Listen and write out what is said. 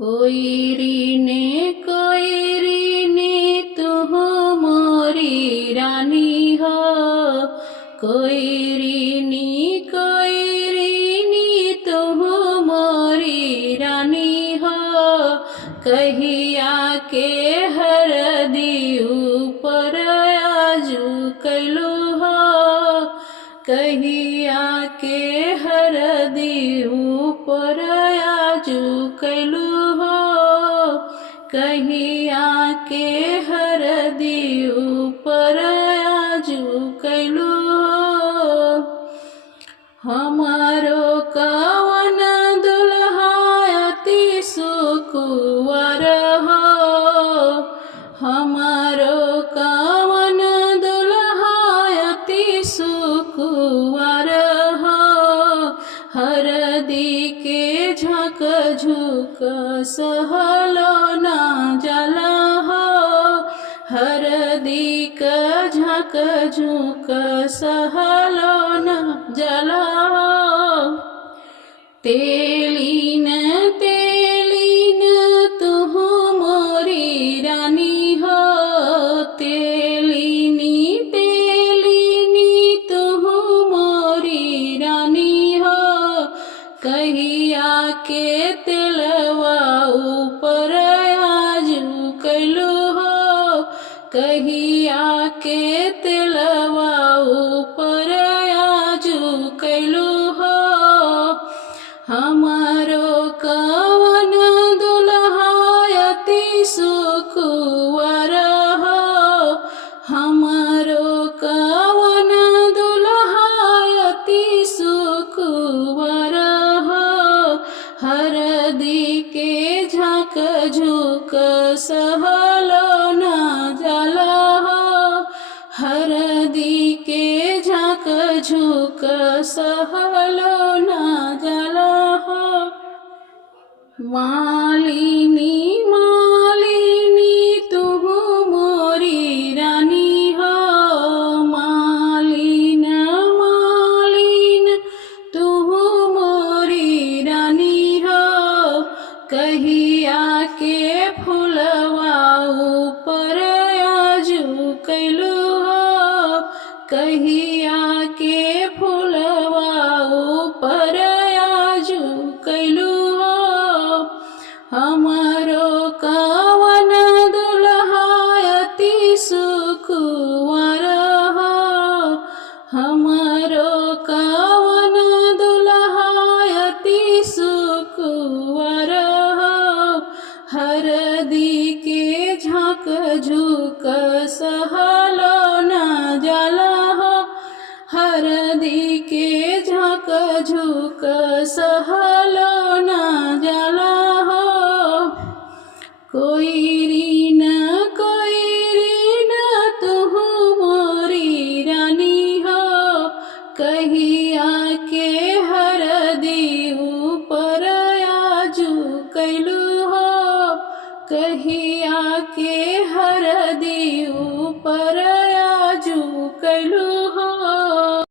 कोई री तुह मोरी रानी हो। कोई री तुह मोरी रानी हो। कहिया के हरदी ऊपर आजू कैलू हो। कहिया के हरदी ऊपर आजू कैलू हो। कहिया के हरदी ऊपर आजू कैलू हो। हमारो कवन दुल्हा अति सुकुंवर हो। हमारो कवन दुल्हा अति सुकुंवर हो। हरदी के झक झुक सहलो ना जला हो। हरदी का झक झुक सहलो न जला हो। तेलीन तुह मोरी रानी हो। तेलीनी तुह मोरी रानी हो। कहिया के तेलवा ऊपर आजू कैलू हो। कहिया के तेलवा ऊपर आजू कैलू हो। हमारो कवन दुल्हा अति सुकुंवर हो। हमारो कवन दुल्हा अति सुकुंवर हो। हरदी के झक झुक सहलो ना जला हो। हरदी के झक झुक सहलो ना जला हो। मालिनी तुह मोरी रानी हो। मालिन तुह मोरी रानी हो। कहिया के फूलवा ऊपर आजू कैलू हो। कहिया के फूलवा ऊपर आजू कैलू हो। हमारो कवन दुल्हा अति सुकुंवर हो। हमारो कवन दुल्हा अति सुकुंवर हो। हरदी के झक झुक सहलो ना जला हो। हरदी के झक झुक सहलो ना जला हो। कोई री तुह मोरी रानी हो। कहिया के हरदी ऊपर आजू कैलू हो। कहिया के